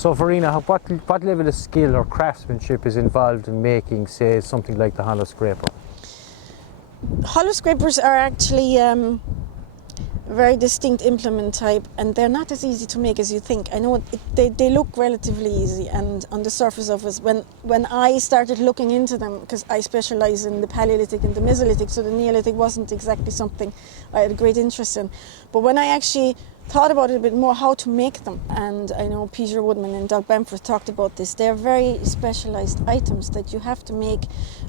So Verena, what level of skill or craftsmanship is involved in making, say, something like the hollow scraper? Hollow scrapers are actually a very distinct implement type, and they're not as easy to make as you think. I know they look relatively easy, and on the surface of us, when I started looking into them, because I specialize in the Paleolithic and the Mesolithic, so the Neolithic wasn't exactly something I had a great interest in. But when I actually thought about it a bit more, how to make them, and I know Peter Woodman and Doug Bamforth talked about this, they're very specialized items that you have to make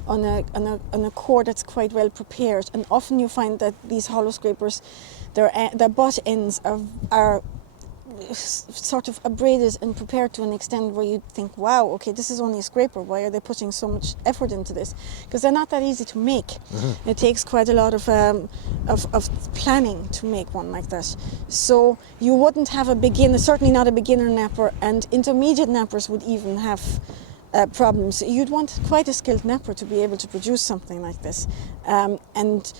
on a core that's quite well prepared. And often you find that these hollow scrapers, their butt ends are sort of abraded and prepared to an extent where you think, wow, okay, this is only a scraper. Why are they putting so much effort into this? Because they're not that easy to make. Mm-hmm. It takes quite a lot of planning to make one like that. So you wouldn't have a beginner, certainly not a beginner napper, and intermediate nappers would even have problems. You'd want quite a skilled napper to be able to produce something like this. And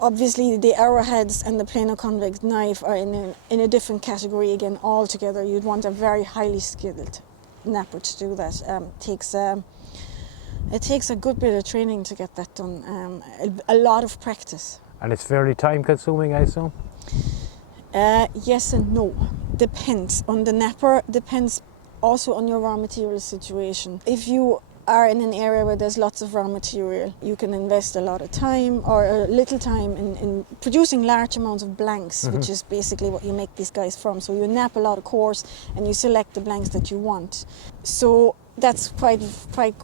obviously, the arrowheads and the plano-convex knife are in a different category again altogether. You'd want a very highly skilled napper to do that. It takes a good bit of training to get that done. A lot of practice. And it's fairly time-consuming, I assume? Yes and no. Depends on the napper. Depends also on your raw material situation. If you are in an area where there's lots of raw material, you can invest a lot of time or a little time in producing large amounts of blanks, mm-hmm. which is basically what you make these guys from. So you nap a lot of cores and you select the blanks that you want. So that's quite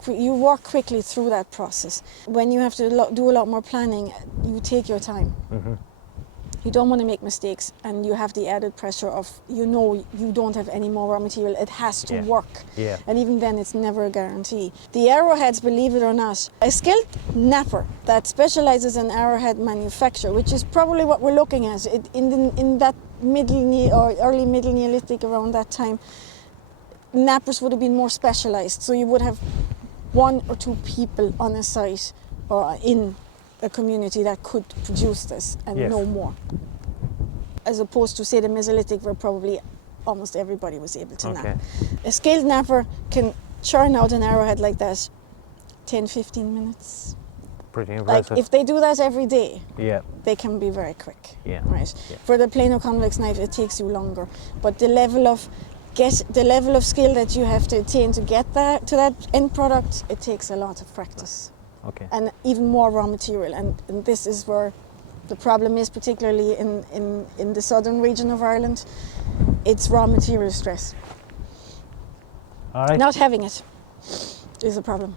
you work quickly through that process. When you have to do a lot more planning, you take your time. Mm-hmm. You don't want to make mistakes, and you have the added pressure of, you don't have any more raw material. It has to work. Yeah. And even then, it's never a guarantee. The arrowheads, believe it or not, a skilled napper that specializes in arrowhead manufacture, which is probably what we're looking at in that early Middle Neolithic, around that time, nappers would have been more specialized. So you would have one or two people on a site or in a community that could produce this and no more. As opposed to, say, the Mesolithic, where probably almost everybody was able to nap. A skilled napper can churn out an arrowhead like that 10-15 minutes. Pretty impressive. Like, if they do that every day, they can be very quick. Yeah. Right. Yeah. For the plano-convex knife, it takes you longer. But the level of skill that you have to attain to get to that end product, it takes a lot of practice. Okay. And even more raw material, and this is where the problem is, particularly in the southern region of Ireland. It's raw material stress. All right. Not having it is a problem.